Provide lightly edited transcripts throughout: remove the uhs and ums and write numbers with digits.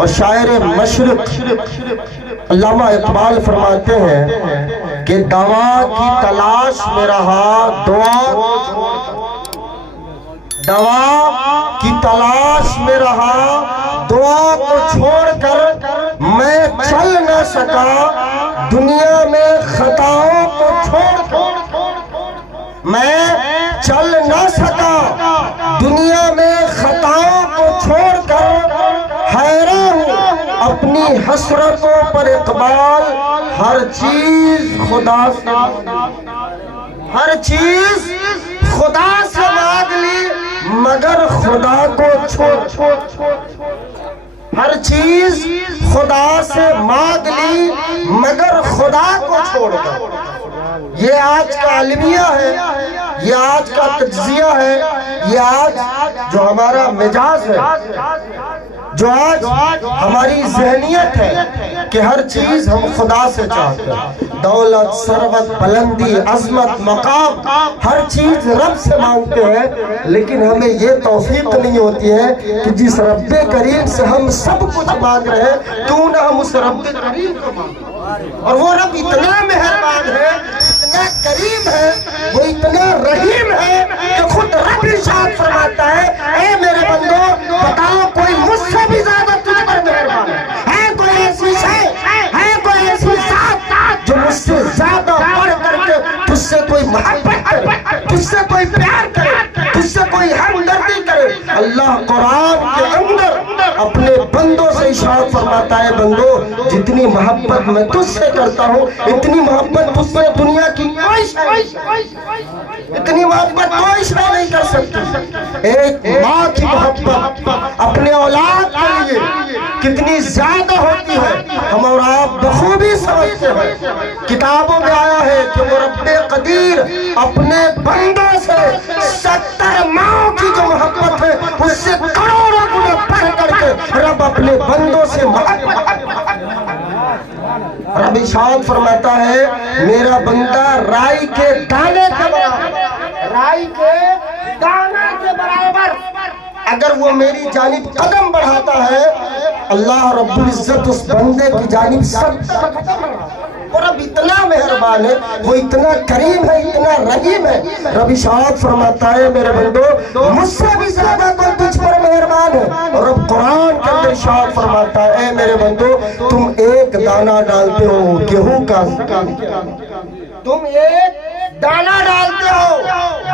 اور شاعر مشرق علامہ اقبال فرماتے ہیں کہ دوا کی تلاش میں رہا دوا کی تلاش میں رہا دعا کو چھوڑ کر میں چل نہ سکا دنیا میں خطاؤں کو چھوڑ کر میں چل نہ سکا دنیا میں خطاؤں کو چھوڑ کر حیران ہوں اپنی حسرتوں پر اقبال ہر چیز خدا سے مانگ لی مگر خدا کو چھوڑ ہر چیز خدا سے مانگ لی مگر خدا کو چھوڑ کر یہ آج کا المیہ ہے یہ آج کا تجزیہ ہے یہ آج جو ہمارا مزاج ہے جو آج ہماری ذہنیت ہے کہ ہر چیز ہم خدا سے چاہتے ہیں دولت ثروت بلندی عظمت مقام ہر چیز رب سے مانگتے ہیں لیکن ہمیں یہ توفیق نہیں ہوتی ہے کہ جس رب کریم سے ہم سب کچھ مانگ رہے ہیں کیوں نہ ہم اس رب کریم کو مانگیں اور وہ رب اتنا مہربان ہے اتنا کریم ہے وہ اتنا رحیم ہے کہ خود رب ارشاد فرماتا ہے اے میرے بندو بتاؤ کوئی مجھ سے بھی زیادہ تجھ پر مہربان ہے کوئی ایسی شے ہے کوئی ایسی ذات جو مجھ سے زیادہ بڑھ کر کے تجھ سے کوئی محبت کرے تجھ سے کوئی پیار کرے تجھ سے کوئی ہمدردی کرے اللہ قرآن کے اندر اپنے بندوں سے ارشاد فرماتا ہے بندو جتنی محبت میں تجھ سے کرتا ہوں اتنی محبت تجھ سے دنیا کی اتنی محبت کوئی شے نہیں کر سکتی ایک ماں کی محبت اپنے اولاد کے لیے کتنی زیادہ ہوتی ہے ہم اور آپ بخوبی سمجھتے ہیں کتابوں میں آیا ہے کہ وہ رب قدیر اپنے بندوں سے 70 ماؤں کی جو محبت ہے اس سے کروڑوں گنا بڑھ کر کے رب اپنے بندوں سے محبت رب ارشاد فرماتا ہے میرا بندہ رائی کے دانے کے برابر اگر وہ میری جانب قدم بڑھاتا ہے اللہ رب العزت اس بندے کی جانب سب اور رب اتنا مہربان ہے وہ اتنا کریم ہے اتنا رحیم ہے رب ارشاد فرماتا ہے میرے بندو مجھ سے بھی زیادہ کوئی تجھ پر مہربان ہے اور رب قرآن کے اندر ارشاد فرماتا ہے اے میرے بندو تم ایک دانہ ڈالتے ہو گیہوں کا تم ایک دانہ ڈالتے ہو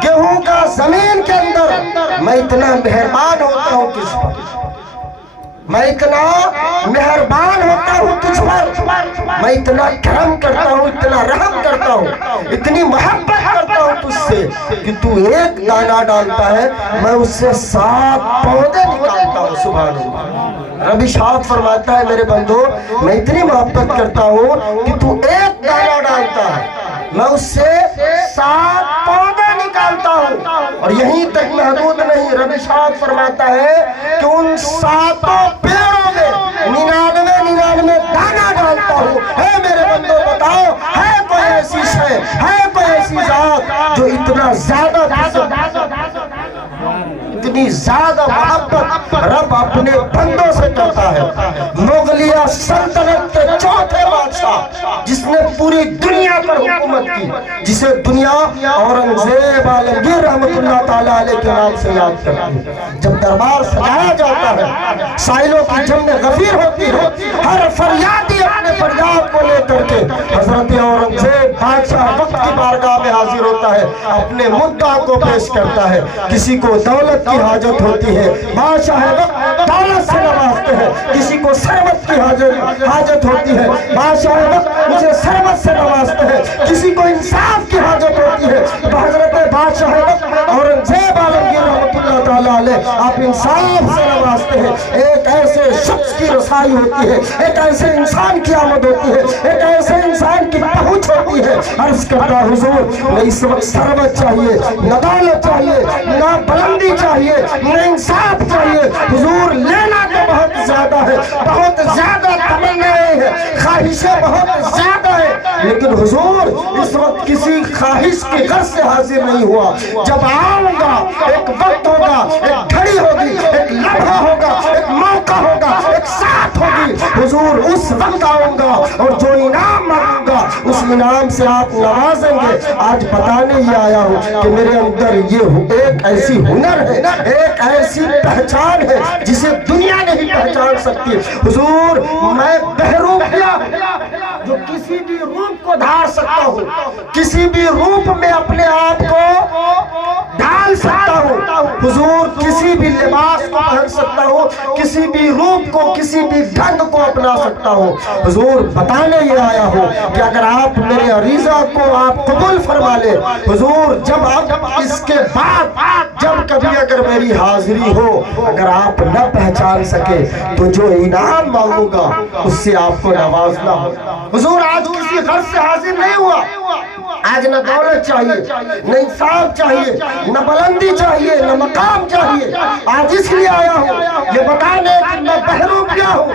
گیہوں کا زمین کے اندر میں اتنا مہربان ہوتا ہوں کس پر میں اتنا مہربان ہوتا ہوں تجھ پر میں اتنا کرم کرتا ہوں اتنا رحم کرتا ہوں اتنی محبت کرتا ہوں تجھ سے کہ تو ایک دانہ ڈالتا ہے میں اس سے 7 پودے نکالتا ہوں سبحان اللہ رب ارشاد فرماتا ہے میرے بندو میں اتنی محبت کرتا ہوں کہ تو ایک دانہ ڈالتا ہے میں اس سے 7 پودے نکالتا ہوں اور یہیں تک محدود نہیں رب ارشاد فرماتا ہے کہ ان 7 پیڑوں میں 99 دانہ ڈالتا ہوں اے میرے بندو بتاؤ ہے کوئی ایسی شے ہے کوئی ایسی ذات جو اتنا زیادہ اتنی زیادہ محبت رب اپنے بندوں سے کرتا ہے مغلیہ سلطنت کے چوتھے بادشاہ جس نے پوری دنیا پر حکومت کی جسے دنیا اورنگزیب عالمگیر رحمت اللہ تعالیٰ علیہ کے نام سے یاد کرتی ہے جب دربار سجایا جاتا ہے سائلوں کی جمع غفیر ہوتی ہے ہر فریادی اپنے فریاد کو لے کر کے حضرت اورنگزیب بادشاہ وقت کی بارگاہ میں حاضر ہوتا ہے اپنے مدعا کو پیش کرتا ہے کسی کو دولت کی حاجت ہوتی ہے بادشاہ وقت دولت سے نوازتے ہیں کسی کو ثروت کی حاجت ہوتی ہے بادشاہ وقت مجھے ثروت سے نوازتے ہیں کسی کو انصاف کی حاجت ہوتی ہے تو حضرت بادشاہ وقت اورنگزیب عالمگیر رحمت اللہ تعالیٰ علیہ آپ انصاف سے نوازتے ہیں ایک ایسے شخص کی رسائی ہوتی ہے ایک ایسے انسان کی آمد ہوتی ہے ایک ایسے انسان کی پہنچ ہوتی ہے عرض کرتا حضور میں اس وقت ثروت چاہیے نہ دولت چاہیے نہ بلندی چاہیے نہ انصاف چاہیے حضور لینا تو بہت زیادہ ہے بہت زیادہ تمنائیں ہیں خواہشیں بہت زیادہ ہے لیکن حضور اس وقت کسی خواہش کی غرض سے حاضر نہیں ہوا جب آؤں گا ایک وقت ہوگا ایک گھڑی ہوگی ایک لمحہ ہوگا ایک موقع ہوگا ایک ساتھ हुजूर उस वक्त आऊंगा और जो इनाम मांगूंगा उस इनाम से आप नवाजेंगे। आज बताने ही आया हूँ कि मेरे अंदर ये एक ऐसी हुनर है, एक ऐसी पहचान है जिसे दुनिया नहीं पहचान सकती। हुजूर मैं बहरूपिया जो किसी भी रूप को धार सकता हूँ, किसी भी रूप में अपने आप को ढाल सकता हूँ। हुजूर किसी भी लिबास को पहन सकता हूँ, किसी भी रूप को, किसी भी ढंग को अपना सकता हूँ। हुजूर बताने ये आया हूँ कि अगर आप मेरे अरीज़ा को आप कबूल फरमा ले, हुजूर जब आप इसके बाद जब कभी अगर मेरी हाजिरी हो, अगर आप न पहचान सके तो जो इनाम मांगूंगा उससे आपको नवाजना हो। हुजूर आज किसी घर से हाजिर नहीं हुआ, आज न दौलत चाहिए, न इंसाफ चाहिए, न बुलंदी चाहिए, न मकाम चाहिए। आज इसलिए आया हूँ ये बताने कि मैं बहरूपिया हूँ।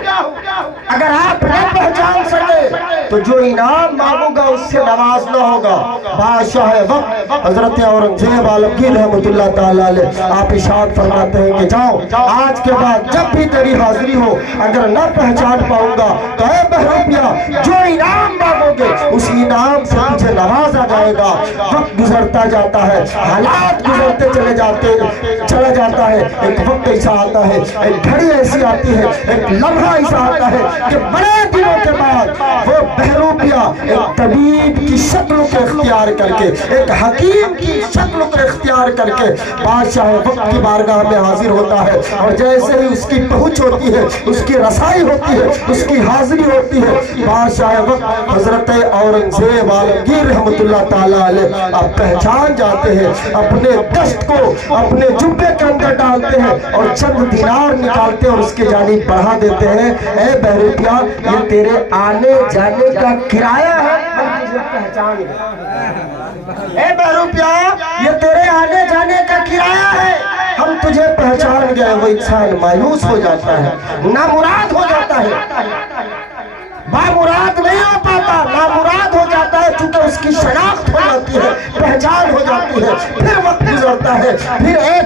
अगर आप न पहचान सके तो जो इनाम मांगूंगा उससे नवाजना होगा। बादशाह वक्त हजरत औरंगजेब आलमगीर रहमतुल्लाह ताला अलैह आप इरशाद फरमाते हैं कि जाओ आज के बाद जब भी तेरी हाजिरी हो अगर न पहचान पाऊंगा तो ऐ बहरूपिया जो इनाम मांगोगे उस इनाम से तुझे नवाजा जाएगा। वक्त गुजरता जाता है, हालात गुजरते चला जाता है। एक वक्त ऐसा आता है, एक घड़ी ऐसी आती है, एक लम्हा ऐसा आता है कि बड़े दिनों के बाद वो बहरूपिया एक तबीब की शक्ल को इख्तियार करके, एक हकीम की शक्ल को इख्तियार करके बादशाह वक्त की बारगाह में हाजिर होता है। और जैसे ही उसकी पहुंच होती है, उसकी रसाई होती है, उसकी हाजिरी होती है, बादशाह वक्त हजरत औरंगजेब आलमगीर रहमतुल्लाह ताला अलैह आप पहचान जाते हैं, अपने दस्त को अपने जुब्बे के अंदर डालते हैं और चंद दिनार निकालते हैं और उसके जानिब बढ़ा देते हैं। ए बहरूपिया ये तेरे आने जाने का किराया है, पहचान गए। ए बहरूपिया ये तेरे आने जाने का किराया है, हम तुझे पहचान गए। वो इंसान मायूस हो जाता है, नामुराद हो जाता है, बामुराद नहीं हो पाता, नामुराद हो जाता है क्योंकि उसकी शनाख्त हो जाती है, पहचान हो जाती है। फिर वक्त गुजरता है, फिर एक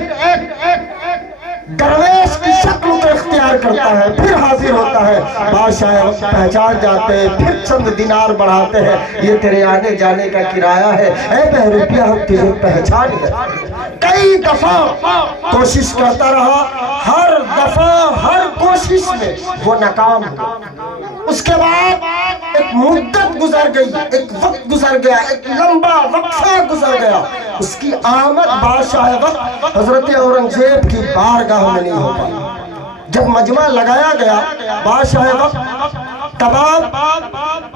दरवेश की शक्ल को इख्तियार करता है, फिर हाजिर होता है। बादशाह वक्त पहचान जाते हैं, फिर चंद दिनार बढ़ाते हैं, ये तेरे आने जाने का किराया है। ऐ बहरूपिया हम तुझे पहचान गए। कई दफा कोशिश करता रहा, हर दफा हर कोशिश में वो नाकाम हो। उसके बाद एक मुद्दत गुजर गई, एक वक्त गुजर गया, एक लंबा वक्फा गुजर गया। उसकी आमद बादशाह वक्त हजरत औरंगजेब की बारगाह में नहीं हो पाई। जब मजमा लगाया गया, बादशाह वक्त तमाम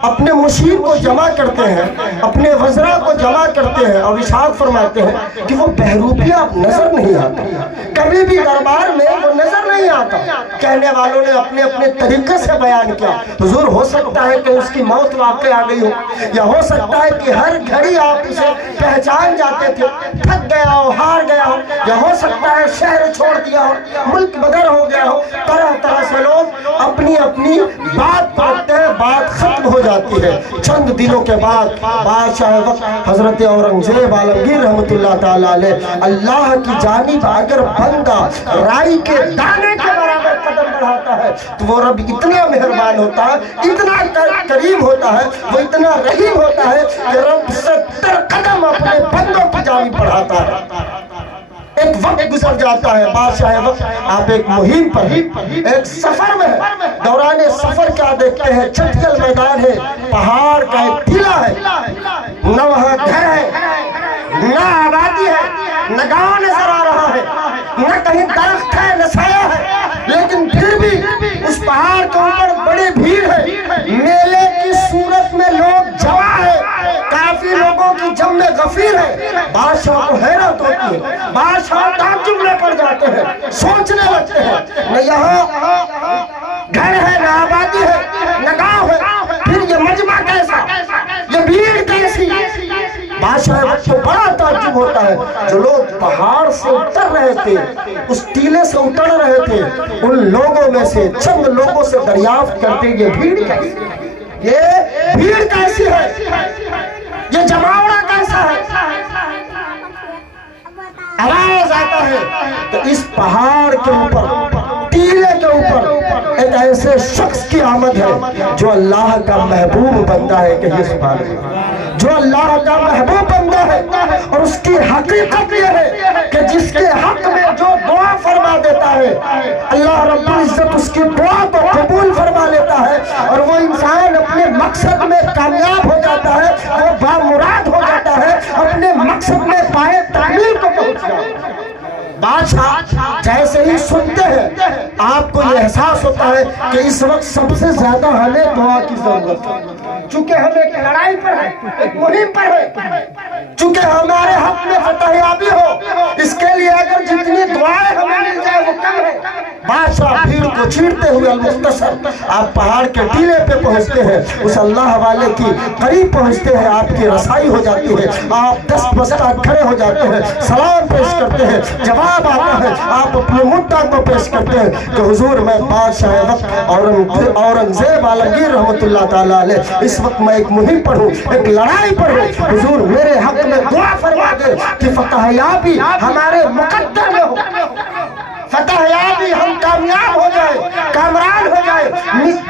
अपने मुशीर को जमा करते हैं, अपने वज़रा को जमा करते हैं और इरशाद फरमाते हैं कि वो बहरूपिया अब नजर नहीं आता, कभी भी दरबार में वो नजर नहीं आता। कहने वालों ने अपने अपने तरीके से बयान किया। हुजूर हो सकता है कि उसकी मौत वाक़ई आ गई हो, या हो सकता है कि हर घड़ी आप उसे पहचान जाते थे, थक गया हो, हार गया हो, या हो सकता है शहर छोड़ दिया हो, मुल्क बदर हो गया हो। तरह तरह से लोग अपनी अपनी बात करते हैं, बात खत्म हो जाती है। चंद दिनों के बाद बादशाह वक्त हजरत औरंगजेब आलमगीर रहमतुल्लाह ताला अलैह अल्लाह की जानिब अगर बंदा राई के दाने के बराबर कदम बढ़ाता है तो वो रब इतना मेहरबान होता है, इतना करीम होता है, वो इतना रहीम होता है कि रब 70 कदम अपने बंदों की जानिब बढ़ाता है। एक वक्त गुजर जाता है, बादशाह वक्त आप एक मुहिम पर, एक सफर में, दौरान सफर क्या देखते हैं, चटकल मैदान है, पहाड़ का एक टीला है, न वहाँ घर है, न आबादी है, न गांव नजर आ रहा है, न कहीं दरख्त है, न साया है, लेकिन फिर भी उस पहाड़ के ऊपर बड़ी भीड़ है। मेले की सूरत में लोग जमा है, काफी लोगों की जम गफीर है। बादशाह को हैरत होती है, बादशाह ताज्जुब में पड़ जाते हैं, सोचने लगते हैं न यहाँ घर है, न आबादी है, न गांव है, फिर ये मजमा कैसा, ये भीड़ कैसी। बादशाह को बड़ा ताज्जुब होता है। जो लोग पहाड़ से उतर रहे थे, उस टीले से उतर रहे थे, उन लोगों में से चंद लोगों से दरियाफ्त करते ये भीड़ कैसी, ये भीड़ कैसी है, ये जमावड़ा कैसा है। आवाज आता है तो इस पहाड़ के ऊपर, टीले के ऊपर एक ऐसे शख्स की आमद है जो अल्लाह का महबूब बंदा है। कहिए सुभान अल्लाह। जो अल्लाह का महबूब बंदा है और उसकी हकीकत ये है कि जिसके हक में जो दुआ फरमा देता है अल्लाह रब्बुल इज्जत उसकी दुआ को कबूल फरमा लेता है और वो इंसान अपने मकसद में कामयाब हो जाता है, वो बामुराद हो जाता है, अपने मकसद में पाए तकमील को पहुंच जाता है। बादशाह जैसे ही सुनते हैं आपको ये एहसास होता है कि इस वक्त सबसे ज्यादा हमें दुआ की जरूरत है, चूंकि हम एक लड़ाई पर है, एक मुहिम पर है, चूंकि हमारे हक में फतहयाबी हो, इसके लिए अगर जितनी दुआएं हमें मिल जाए वो कम है। बादशाह भीड़ को चीरते हुए अल-मुख्तसर आप पहाड़ के टीले पे पहुंचते हैं, उस अल्लाह वाले की करीब पहुंचते हैं, आपकी रसाई हो जाती है, आप दस्त बस्ता खड़े हो जाते हैं, सलाम पेश करते हैं, जवाब आता है, आप अपने मुद्दा को पेश करते हैं कि हुजूर मैं बादशाह वक्त औरंगजेब आलमगीर रहमतुल्लाह ताला अलैह इस वक्त मैं एक मुहिम पर हूँ, एक लड़ाई पर हूँ, हुजूर मेरे हक में दुआ फरमा दे कि फतहयाबी हमारे मुकद्दर में हो, फतहयाबी हम कामयाब हो जाए, कामरान हो जाए,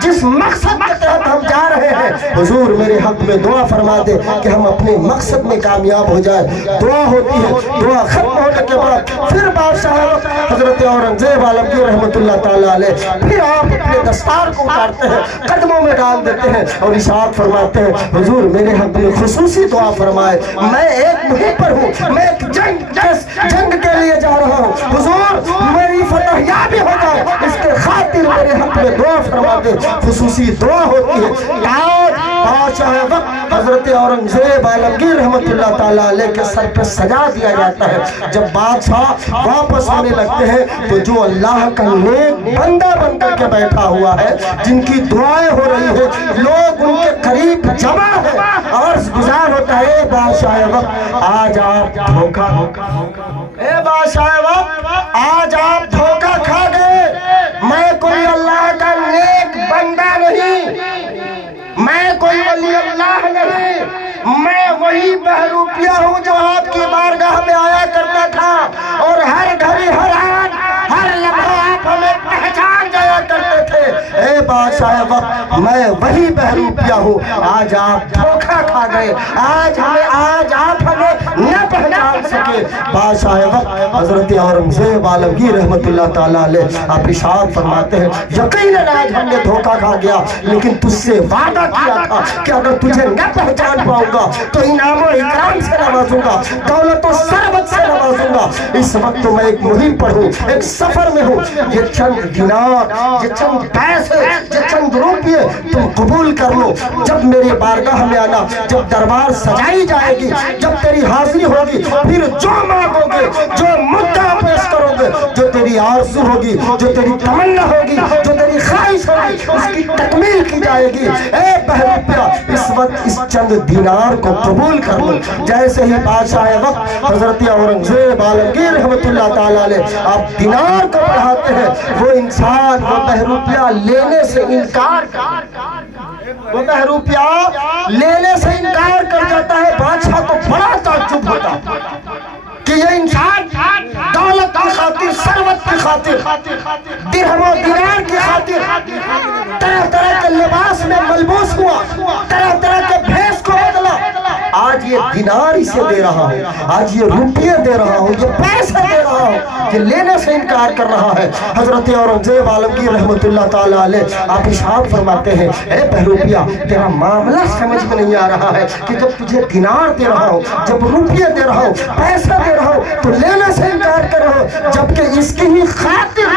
जिस मकसद के तहत हम जा रहे हैं हुजूर मेरे हक में दुआ फरमा दे कि हम अपने मकसद में कामयाब हो जाए। दुआ होती है, दुआ खत्म होने के बाद फिर बादशाह हजरत औरंगजेब आलमगीर रहमतुल्लाह ताला अलैह फिर आप अपने दस्तार को उतारते हैं, कदमों में डाल देते हैं और इशाअत फरमाते हैं हुजूर मेरे हक में खुसूसी दुआ फरमाए, मैं एक मुहिम पर हूँ, मैं एक जंग के लिए जा रहा हूँ, हुजूर मेरी फतहयाबी हो जाए इसके खातिर मेरे हक में दुआ फरमा दे। खुसूसी दुआ होती है। ताज बादशाह वक्त हजरत औरंगजेब आलमगीर रहमतुल्लाह ताला अलैह के सर पे सजा दिया जाता है। जब बादशाह वापस आने लगते हैं तो जो अल्लाह का नेक बंदा बनकर के बैठा हुआ है, जिनकी दुआएं हो रही है, लोग उनके करीब जमा है, अर्ज गुजार होता है बादशाह वक्त आज आप धोखा, ए बादशाह वक्त आज आप धोखा खा गए, मैं कोई अल्लाह का नेक बंदा नहीं, मैं कोई वली अल्लाह नहीं, मैं वही बहरूपिया हूँ जो आपकी बारगाह में आया करता था और हर घड़ी हर आन हर लम्हा आप हमें पहचान जाया करते थे। ए बादशाह वक्त मैं वही बहरूपिया हूँ, आज आप धोखा खा गए, आज आप हमें न पहचान सके। बादशाह वक्त हजरत औरंगजेब आलमगीर रहमतुल्लाह ताला अलैह आप इशाअत फरमाते हैं यकीनन आज हमने धोखा खा गया, लेकिन तुझसे वादा किया था कि अगर तुझे न पहचान पाऊंगा तो इनाम और इकराम से नवाजूंगा, दौलत और सरबत से नवाजूंगा। इस वक्त तो मैं एक मुहिम पर हूँ, एक सफर में हूँ, ये चंद दिनार, ये चंद पैसे, ये चंद रुपये तुम कबूल कर लो। जब मेरे बारगाह में आना, जब दरबार सजाई जाएगी, जब तेरी हाजिरी होगी, फिर जो मांगोगे, जो मुद्दा पेश करोगे, जो तेरी आरज़ू होगी, जो तेरी तमन्ना होगी, जो तेरी ख्वाहिश होगी, उसकी तकमील की जाएगी। ए बहरूपिया इस वक्त इस चंद दिनार को कबूल कर लो। जैसे ही बादशाह वक्त हजरत औरंगजेब आलमगीर रहमतुल्लाह ताला अलैह आप दिनार को बढ़ाते हैं, वो इंसान वो बहरूपिया लेने से इनकार वो बहरूपिया लेने से इनकार कर जाता है। बादशाह को बड़ा ताज्जुब होता कि ये इंसान दौलत की खातिर, सरवत की खातिर, दिरहम और दिनार की खातिर तरह तरह के लिबास में मलबूस हुआ, तरह तरह के भेष को बदला। आज ये दिनार इसे दे रहा हूँ, आज ये रुपये दे रहा हूँ, ये पैसे दे रहा हूँ, ये लेने से इनकार कर रहा है। हजरत औरंगजेब आलमगीर रहमतुल्लाह ताला अलैह आप इशाअत फरमाते हैं ए बहरूपिया तेरा मामला समझ में नहीं आ रहा है कि जब तुझे दिनार दे रहा हूँ, जब रुपये दे रहा हूँ, पैसा दे रहा हूँ, तो लेने से इनकार कर रहा हूँ, जबकि इसकी ही खातिर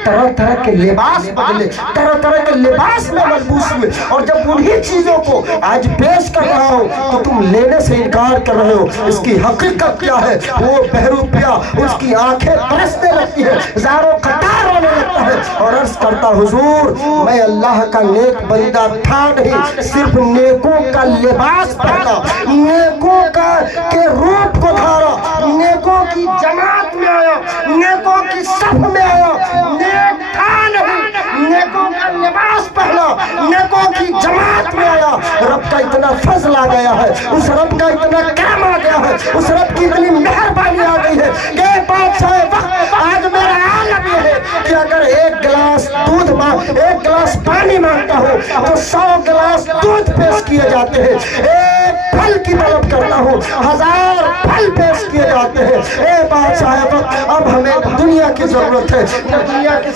तरह तरह के लिबास बदले, तरह तरह के लिबास में मलबूस हुए, और जब उन्हीं चीजों को आज पेश कर रहा हूँ तो तुम लेने से इनकार कर रहे हो। इसकी हकीकत क्या है? वो बहरूपिया उसकी आंखें बरसने लगती है, ज़ारों कतार होने लगता है और अर्ज करता हुजूर मैं अल्लाह का नेक बंदा था नहीं, सिर्फ नेकों का लिबास पहना, नेकों का के रूप को धारा, नेकों की जमात में आया, नेकों की सफ में आया, नेक था नहीं, नेकों का लिबास पहना, नेकों की जमात में आया। रब का इतना फजल आ गया है, उस रब का इतना करम आ गया है, उस रब की इतनी मेहरबानी आ गई है कि बादशाह वक्त आज मेरा عالم یہ ہے کہ اگر ایک گلاس پانی مانگتا ہو تو 100 گلاس دودھ پیش کیے جاتے ہیں، ایک پھل کی طلب کرتا ہو 1000 پھل پیش کیے جاتے ہیں۔ اے بادشاہ وقت، اب ہمیں دنیا کی ضرورت ہے، دنیا کی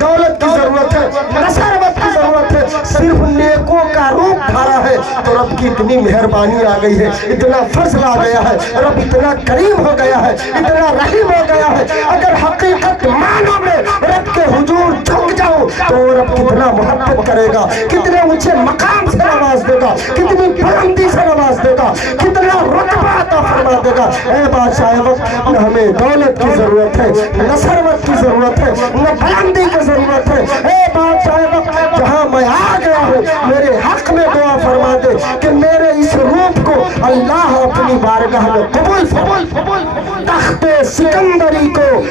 دولت کی ضرورت ہے، نہ ثروت کی ضرورت ہے، صرف نیکوں کا روپ دھارا ہے تو رب کی اتنی مہربانی آ گئی ہے، اتنا فضل آ گیا ہے، رب اتنا کریم ہو گیا ہے، اتنا رحیم ہو گیا ہے۔ اگر حقیقت معنوں میں رب کے حضور جھک جاؤ تو رب کتنا محبت کرے گا، کتنے اونچے مقام سے نواز دے گا، کتنی بلندی سے نواز دے گا، کتنا رتبہ عطا فرما دے گا۔ اے بادشاہ وقت، نہ ہمیں دولت کی ضرورت ہے، نہ ثروت کی ضرورت ہے، نہ بلندی کی ضرورت ہے۔ اے بادشاہ وقت، جہاں میں آ گیا ہوں میرے حق میں دعا فرما دے کہ میرے اس روپ کو اللہ اپنی بارگاہ میں قبول فرما۔ تخت سکندری کو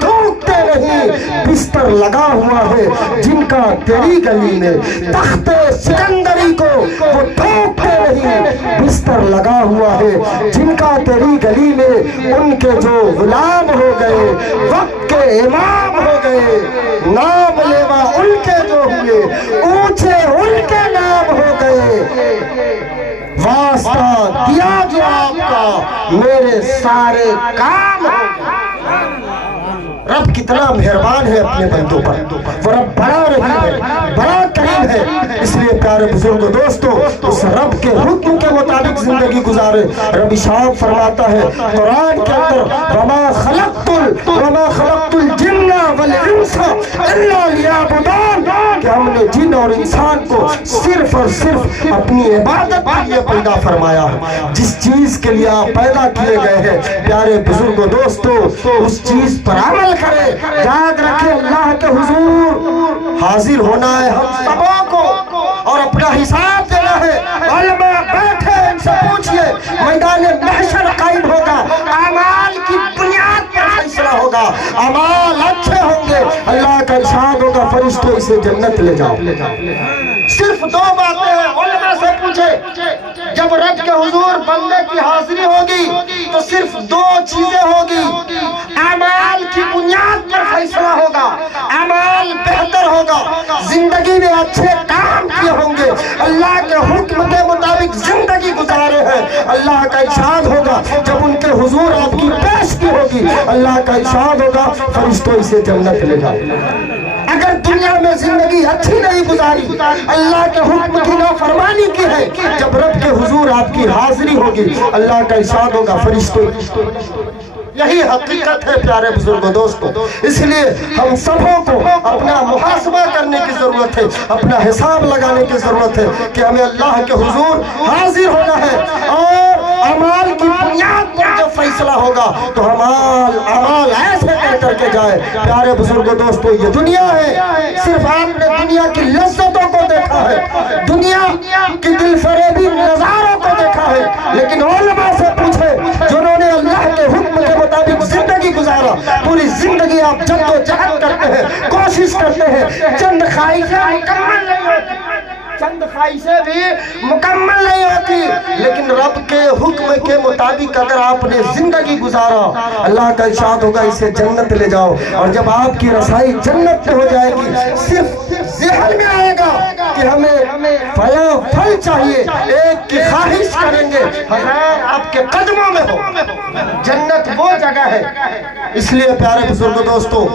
تھوکتے نہیں، بستر لگا ہوا ہے جن کا تیری گلی میں، تخت سکندری کو وہ تھوکتے نہیں، بستر لگا ہوا ہے جن کا تیری گلی میں، ان کے جو غلام ہو گئے، وقت کے امام ہو گئے، نام لیوا ان کے جو ہوئے، اونچے ان کے نام ہو گئے، واسطہ دیا جو آپ کا میرے سارے کام ہو گئے۔ رب کتنا مہربان ہے اپنے بندوں پر، وہ رب بڑا رحیم ہے، بڑا کریم ہے۔ اس لیے پیارے بزرگ دوستو، اس رب کے حکم کے مطابق زندگی گزارے۔ رب ارشاد فرماتا ہے قرآن کے اندر، وَمَا خَلَقْتُ الْجِنَّ وَالْإِنسَ إِلَّا لِيَعْبُدُونِ، کہ ہم نے جن اور انسان کو صرف اور صرف اپنی عبادت کے لیے پیدا فرمایا ہے۔ جس چیز کے لیے آپ پیدا کیے گئے ہیں پیارے بزرگ دوستو، اس چیز پر عمل کرے۔ یاد رکھے اللہ کے حضور حاضر ہونا ہے ہم سبوں کو، اور اپنا حساب دینا ہے۔ علماء بیٹھے، ان سے پوچھئے، میدان محشر قائم ہوگا، اعمال کی بنیاد پر فیصلہ ہوگا، اعمال اچھے ہوں گے، اللہ کا ارشاد ہوگا فرشتوں اسے جنت لے جاؤ۔ صرف 2 باتیں ہیں، علماء سے پوچھے، جب رب کے حضور بندے کی حاضری ہوگی تو صرف 2 چیزیں ہوگی، اعمال کی بنیاد پر فیصلہ ہوگا، اعمال بہتر ہوگا، زندگی میں اچھے کام کیے ہوں گے، اللہ کے حکم کے مطابق زندگی گزارے ہیں، اللہ کا ارشاد ہوگا جب ان کے حضور آپ کی پیش کی ہوگی، اللہ کا ارشاد ہوگا فرشتوں اسے جنت لے جاؤ۔ اگر دنیا میں زندگی اچھی نہیں گزاری، اللہ کے حکم کی نافرمانی کی ہے، جب رب کے حضور آپ کی حاضری ہوگی اللہ کا ارشاد ہوگا فرشتوں۔ یہی حقیقت ہے پیارے بزرگ دوستو۔ اس لیے ہم سبوں کو اپنا محاسبہ کرنے کی ضرورت ہے، اپنا حساب لگانے کی ضرورت ہے کہ ہمیں اللہ کے حضور حاضر ہونا ہے، اور اعمال کی بنیاد پر جب فیصلہ ہوگا تو اعمال ایسے کر کے جائے۔ پیارے بزرگ دوستو، یہ دنیا ہے، صرف آپ نے دنیا کی لذتوں کو دیکھا ہے، دنیا کی دل فریبی نظاروں کو دیکھا ہے، لیکن علماء سے پوچھے جنہوں نے اللہ کے حکم کے مطابق زندگی گزارا، پوری زندگی آپ جد و جہد کرتے ہیں، کوشش کرتے ہیں، چند خواہشیں مکمل نہیں ہوتی، چند خواہشیں بھی مکمل نہیں ہوتی، لیکن رب کے حکم کے مطابق اگر آپ نے زندگی گزارا اللہ کا ارشاد ہوگا اسے جنت لے جاؤ۔ اور جب آپ کی رسائی جنت میں ہو جائے گی، صرف ذہن میں آئے گا کہ ہمیں فلاں پھل چاہیے، ایک کی خواہش کریں گے، حضرت آپ کے قدموں میں ہو۔ جنت وہ جگہ ہے۔ اس لیے پیارے بزرگ دوستو،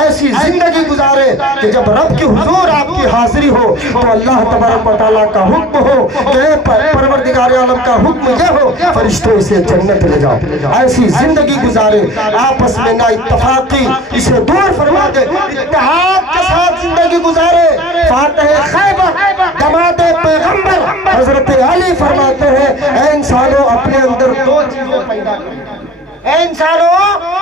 ایسی زندگی گزارے کہ جب رب کی حضور آپ کی حاضری ہو تو اللہ تبارک و تعالیٰ کا حکم ہو کہ پروردگار عالم کا حکم یہ ہو فرشتوں اسے جنت لے جاؤ۔ ایسی زندگی گزارے، آپس میں نہ اتفاقی اسے دور فرما دے، اتحاد کے ساتھ زندگی گزارے۔ فاتح خیبر دماد پیغمبر حضرت علی فرماتے ہیں، اے انسانوں اپنے اندر 2 چیزیں پیدا کرو، اے انسانوں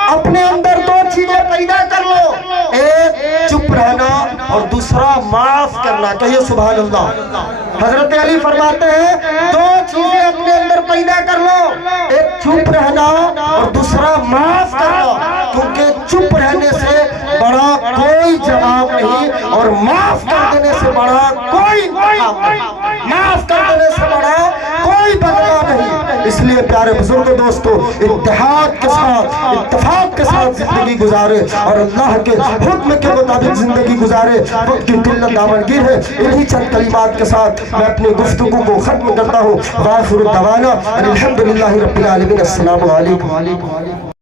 اپنے اندر 2 چیزیں پیدا کر لو، ایک چپ رہنا اور دوسرا معاف کرنا۔ کہیے سبحان اللہ۔ حضرت علی فرماتے ہیں 2 چیزیں اپنے اندر پیدا کر لو، ایک چپ رہنا اور دوسرا معاف کرنا، کیونکہ چپ رہنے سے بڑا کوئی جواب نہیں، اور معاف کر دینے سے بڑا کوئی انتخاب نہیں، معاف کر دینے سے بڑا کوئی بدلہ نہیں۔ اس لیے پیارے پیارے بزرگ دوستوں اتحاد کے ساتھ اتفاق کے ساتھ زندگی گزارے اور اللہ کے حکم کے مطابق زندگی گزارے، وقت کی قلت دامنگیر ہے۔ انہی چند کلمات کے ساتھ میں اپنی گفتگو کو ختم کرتا ہوں۔ وآخر دعوانا الحمدللہ رب العالمین۔ السلام علیکم۔